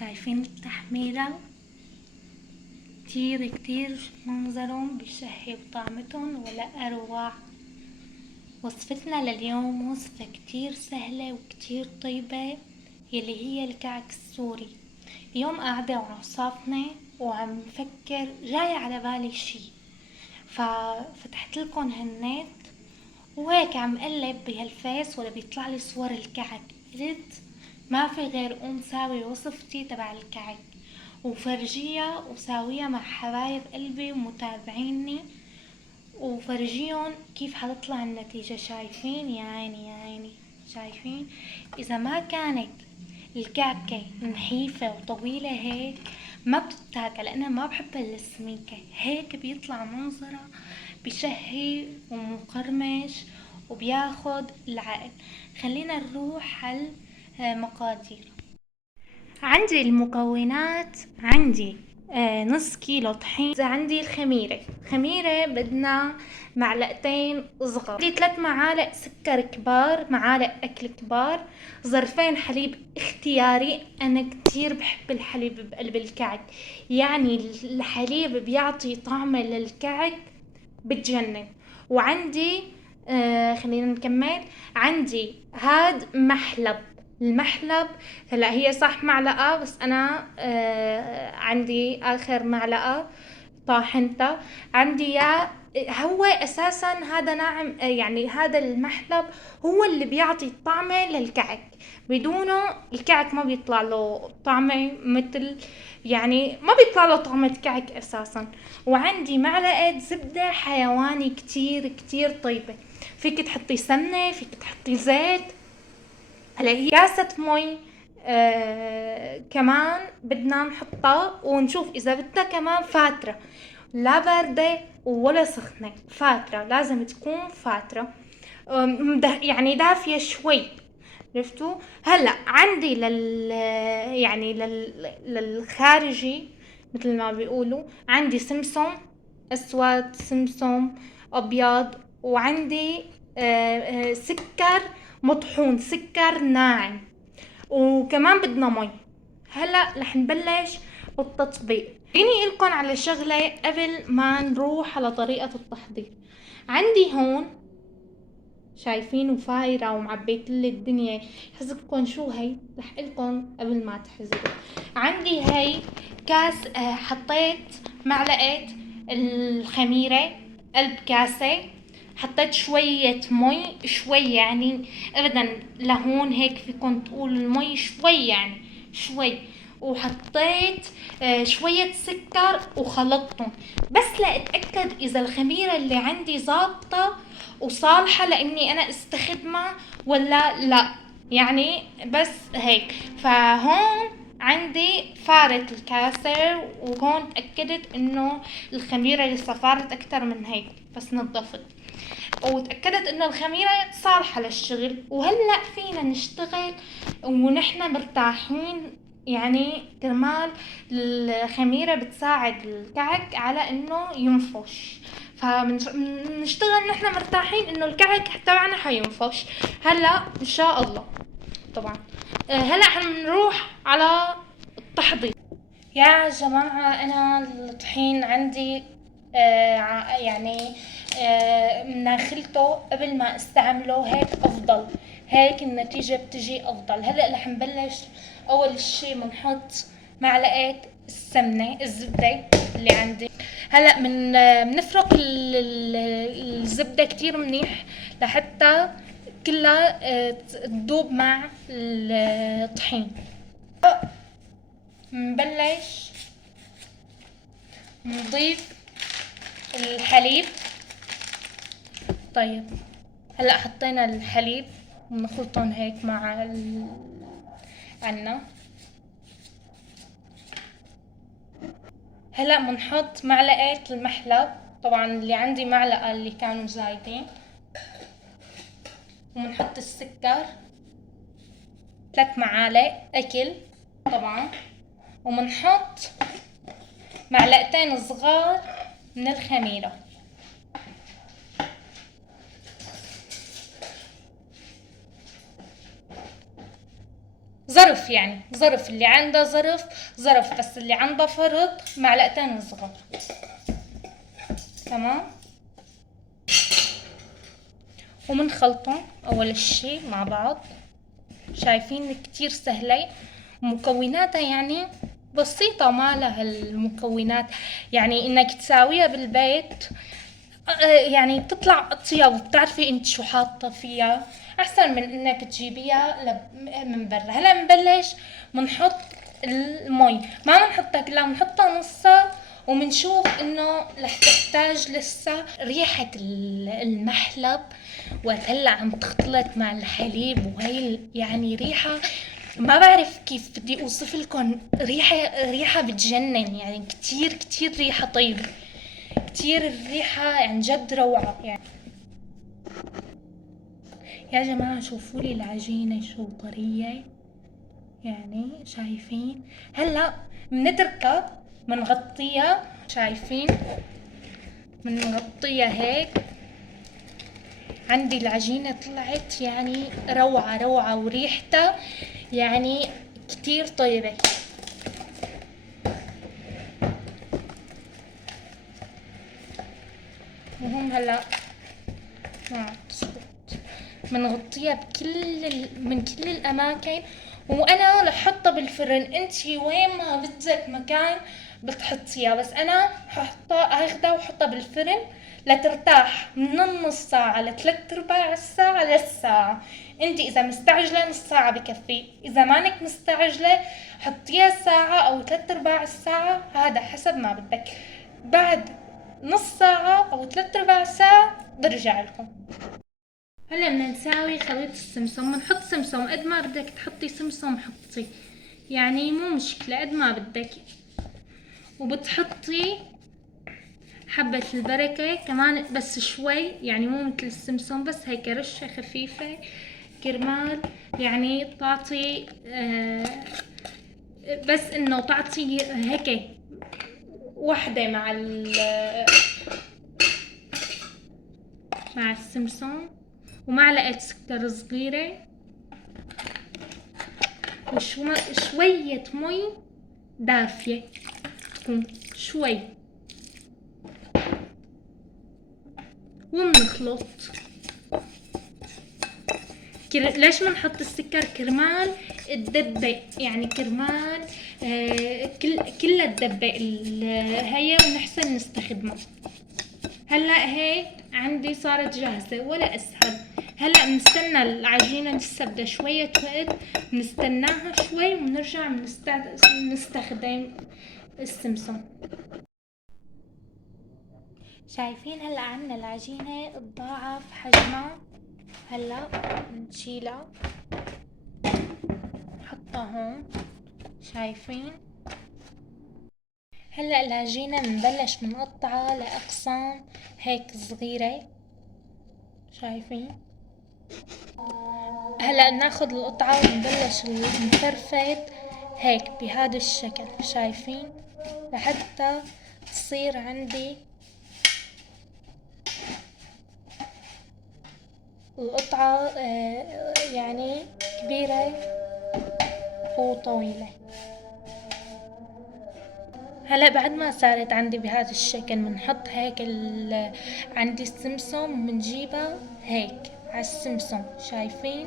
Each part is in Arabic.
شايفين التحميرة كتير كتير منظرهم بشهي وطعمتهم ولا أروع. وصفتنا لليوم وصفة كتير سهلة وكتير طيبة، يلي هي الكعك السوري. اليوم قاعدة وعصافني وعم فكر جاي على بالي شي، ففتحت لكم هالنت وهيك عم قلب بهالفيس ولا بيطلع لي صور الكعك. قلت ما في غير قوم ساوي وصفتي تبع الكعك وفرجيها وساويها مع حبايب قلبي ومتابعيني وفرجيهم كيف حتطلع النتيجة. شايفين يا عيني يا عيني، شايفين؟ اذا ما كانت الكعكة نحيفة وطويلة هيك ما بتتاكل، لأنها ما بحب السميكة. هيك بيطلع منظرها بشهي ومقرمش وبياخد العقل. خلينا نروح على المقادير. عندي المكونات، عندي نص كيلو طحين. عندي الخميرة بدنا معلقتين صغار. عندي 3 معالق سكر كبار، معالق أكل كبار، ظرفين حليب اختياري. أنا كتير بحب الحليب بقلب الكعك، يعني الحليب بيعطي طعم للكعك بتجنن. وعندي خلينا نكمل. عندي هاد محلب، المحلب هلا هي صح معلقة، بس انا عندي اخر معلقة طاحنتها. عندي يا هو اساسا هذا ناعم، يعني هذا المحلب هو اللي بيعطي طعمه للكعك. بدونه الكعك ما بيطلع له طعمه، مثل يعني ما بيطلع له طعمة كعك اساسا. وعندي معلقة زبدة حيواني كتير كتير طيبة. فيك تحطي سمنة، فيك تحطي زيت. هلا هي كاسة مي كمان بدنا نحطها ونشوف اذا بدها كمان فاترة، لا باردة ولا سخنة، فاترة لازم تكون فاترة، يعني دافية شوي. عرفتوا؟ هلا عندي يعني للخارجي مثل ما بيقولوا، عندي سمسم اسود، سمسم ابيض، وعندي سكر مطحون، سكر ناعم، وكمان بدنا مي. هلا رح نبلش بالتطبيق. خليني لكم على شغله قبل ما نروح على طريقه التحضير. عندي هون شايفين وفايرة ومعبيت لي الدنيا. حزبكم شو هي؟ رح لكم قبل ما تحزبوا. عندي هي كاس، حطيت معلقة الخميرة قلب كاسة، حطيت شوية مي، شوي يعني ابدا لهون هيك فيكم تقولوا المي شوي يعني شوي. وحطيت شوية سكر وخلطتهم بس لأتأكد إذا الخميرة اللي عندي ظابطة وصالحة لاني انا استخدمها ولا لا، يعني بس هيك. فهون عندي فارت الكاسة، وهون تأكدت انه الخميرة لسه فارت اكتر من هيك، بس نظفت وتأكدت انه الخميرة صالحة للشغل. وهلأ فينا نشتغل ونحن مرتاحين، يعني كرمال الخميرة بتساعد الكعك على انه ينفش، فبنشتغل نحن مرتاحين انه الكعك تبعنا حينفش هلا ان شاء الله. طبعا هلا حنروح على التحضير. يا جماعة انا الطحين عندي يعني مناخلته قبل ما استعمله، هيك افضل، هيك النتيجة بتجي افضل. هلا رح نبلش. اول شي بنحط معلقة السمنة الزبدة اللي عندي. هلا بنفرك الزبدة كتير منيح لحتى كلها تذوب مع الطحين. نبلش نضيف الحليب. طيب هلا حطينا الحليب بنخلطهم هيك مع عنا. هلا بنحط معلقة المحلب، طبعا اللي عندي معلقة اللي كانوا زايدين، وبنحط السكر 3 معالق اكل طبعا، وبنحط معلقتين صغار من الخميرة. ظرف، يعني ظرف اللي عنده ظرف، بس اللي عنده فرط معلقتين صغار. تمام. ومنخلطهم اول شي مع بعض. شايفين كتير سهلة، مكوناتها يعني بسيطة، ما لها المكونات يعني انك تساويها بالبيت يعني بتطلع اطيب، وبتعرفي انت شو حاطة فيها، احسن من انك تجيبيها من برا. هلا منبلش منحط المي، ما منحطها كلها، منحطها نصها، ومنشوف انه رح تحتاج لسه ريحة المحلب، وهلا عم تختلط مع الحليب، وهي يعني ريحة ما بعرف كيف بدي اوصف لكم. ريحة بتجنن يعني، كتير كتير ريحة طيبة، كتير الريحة عن جد روعة يعني. يا جماعة شوفوا لي العجينة شو طرية، يعني شايفين. هلا منتركها، منغطيها، شايفين، منغطيها هيك. عندي العجينة طلعت يعني روعة روعة، وريحتها يعني كتير طيبة. مهم هلا ما تزبط، منغطيها من كل الاماكن، وانا لحطها بالفرن. انتي وين ما بدك مكان بتحطيها، بس انا ححطها، اخدها وحطها بالفرن لترتاح من النص ساعة لثلاث ارباع الساعة للساعة. انتي اذا مستعجلة نص ساعة بكفي، اذا مانك مستعجلة حطيها ساعة او ثلاث ارباع الساعة، هذا حسب ما بدك. بعد نص ساعة او ثلاث ارباع ساعة برجع لكم. هلا بدنا نساوي خليط السمسم. بنحط سمسم قد ما بدك تحطي سمسم حطي، يعني مو مشكلة قد ما بدك. وبتحطي حبة البركة كمان بس شوي، يعني مو مثل السمسم، بس هيك رشة خفيفة كرمال يعني تعطي بس انه تعطي هيك وحدة مع السمسم. ومعلقة سكر صغيرة، وشوية مي دافية تكون شوي، ومنخلط. ليش منحط السكر؟ كرمال تدبق، يعني كرمال كلها تدبق هي، ونحسن نستخدمها. هلا هيك عندي صارت جاهزة ولا اسهل. هلا بنستنى العجينة لسه بدها شوية وقت، بنستناها شوي وبنرجع بنستخدم السمسم. شايفين هلا عنا العجينة تضاعف حجمها. هلا بنشيلها نحطها هون، شايفين. هلا العجينة بنبلش بنقطعها لأقسام هيك صغيرة، شايفين. هلا بناخد القطعة ونبلش نفرفت هيك بهذا الشكل، شايفين، لحتى تصير عندي القطعة يعني كبيرة وطويلة. هلا بعد ما صارت عندي بهذا الشكل بنحط هيك عندي السمسم، بنجيبها هيك على السمسم، شايفين،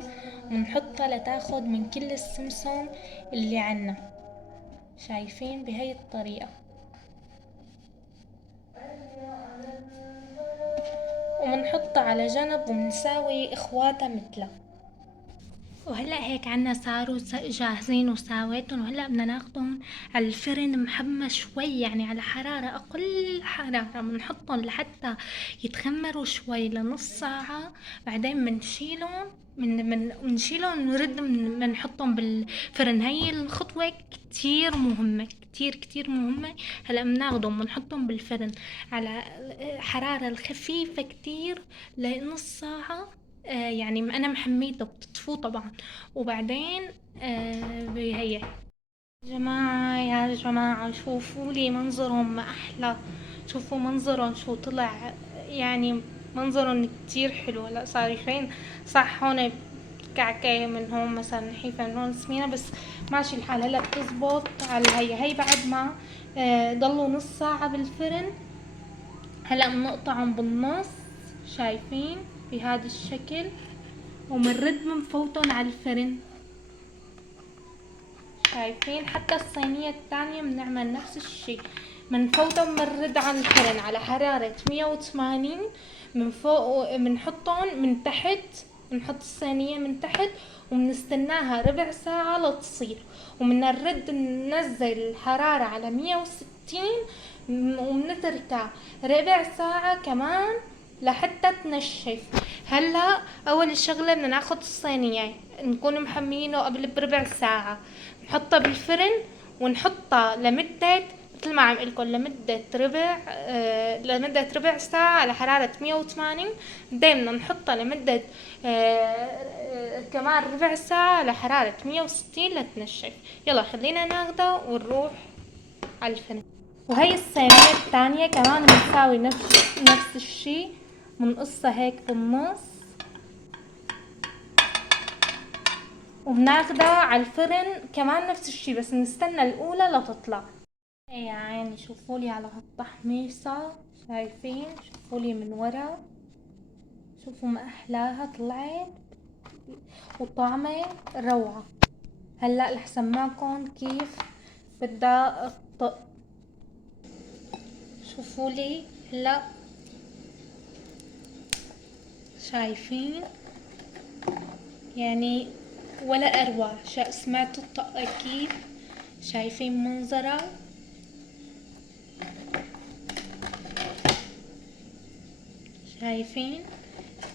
ونحطها لتاخد من كل السمسم اللي عنا، شايفين، بهي الطريقة. ومنحطها على جنب ومنساوي اخواتها مثلها. وهلا هيك عنا صاروا جاهزين وساويتهم، وهلا بدنا ناخدهم على الفرن محمى شوي، يعني على حرارة اقل حرارة، بنحطهم لحتى يتخمروا شوي لنص ساعة. بعدين بنشيلهم بنشيلهم ونرد بنحطهم بالفرن. هي الخطوة كتير مهمة، كتير كتير مهمة. هلا بناخدهم بنحطهم بالفرن على حرارة الخفيفة كتير لنص ساعة. يعني انا محميته بتطفوه طبعا. وبعدين هي جماعة، يا جماعة شوفوا لي منظرهم ما احلى، شوفوا منظرهم شو طلع، يعني منظرهم كتير حلو. هلا صار فين صح هون كعكة من هون مثلا نحيفة من هون سمينة، بس ماشي الحال. هلا بتزبط على هي بعد ما ضلوا نص ساعة بالفرن. هلا بنقطعهم بالنص، شايفين بهذا الشكل، ومنرد منفوتهم على الفرن. شايفين حتى الصينية الثانية بنعمل نفس الشي، منفوتهم ومنرد على الفرن على حرارة 180 من فوق. بنحطهم من تحت، بنحط الصينية من تحت وبنستناها ربع ساعة لتصير، ومنرد ننزل الحرارة على 160 وبنتركها ربع ساعة كمان لحتى تنشف. هلا اول شغلة بدنا ناخد الصينية نكون محمينه قبل بربع ساعة، نحطها بالفرن ونحطها لمدة مثل ما عم قلكن لمدة ربع ساعة على حرارة 180. دايما نحطها لمدة كمان ربع ساعة على حرارة 160 لتنشف. يلا خلينا ناخدها ونروح على الفرن. وهي الصينية الثانية كمان بنساوي نفس الشي، بنقصها هيك بالنص وبناخدها على الفرن كمان نفس الشي، بس نستنى الاولى لتطلع. ايه يا عيني، شوفولي على هالتحميصة، شايفين؟ شوفولي من ورا، شوفوا ما احلاها طلعت وطعمة روعة. هلا رح سمعكم كيف بدها شوفولي هلا، شايفين؟ يعني ولا اروع. سمعتوا الطقة كيف؟ شايفين منظرها؟ شايفين؟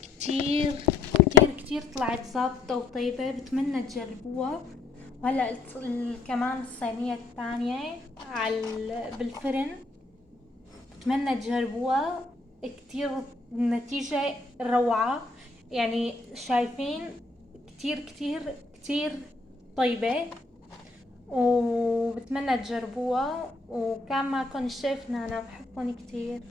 كتير كتير كتير طلعت ظابطة وطيبة، بتمنى تجربوها. وهلا كمان الصينية الثانية بالفرن، بتمنى تجربوها. كتير النتيجة روعة، يعني شايفين؟ كتير كتير كتير طيبة، وبتمنى تجربوها. وكان معكم الشيف نانا، بحبكم كتير.